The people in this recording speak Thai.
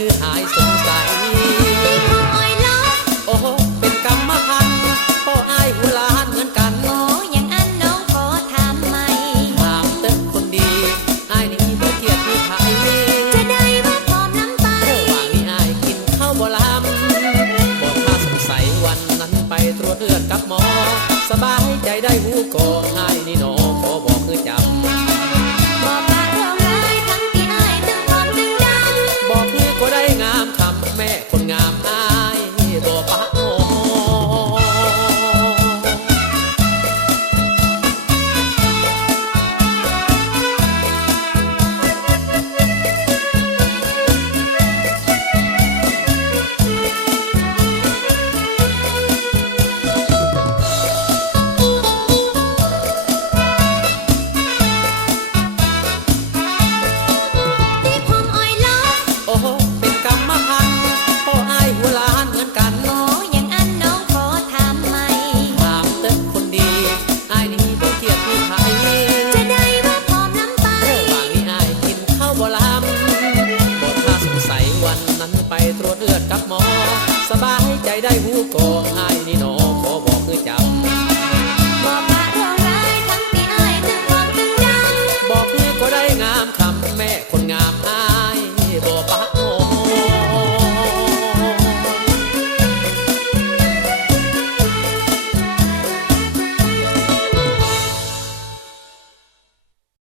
คือหายสงสัยที่พ่อยล้อโอ้โหเป็นกรรมพันธุ์พ่ออายหัวล้านเหมือนกันโอ้ยังอันน้องขอถามใหม่ถามเต้นคนดีอายนี่บ่เกลียดมีไผจะได้ว่าพร้อมน้ำไปเมื่อวานนี้อายกินข้าวบ่ลำบอกถ้าสงสัยวันนั้นไปตรวจเลือดกับหมอ สบายใจได้หูก่อ ได้หูก่อน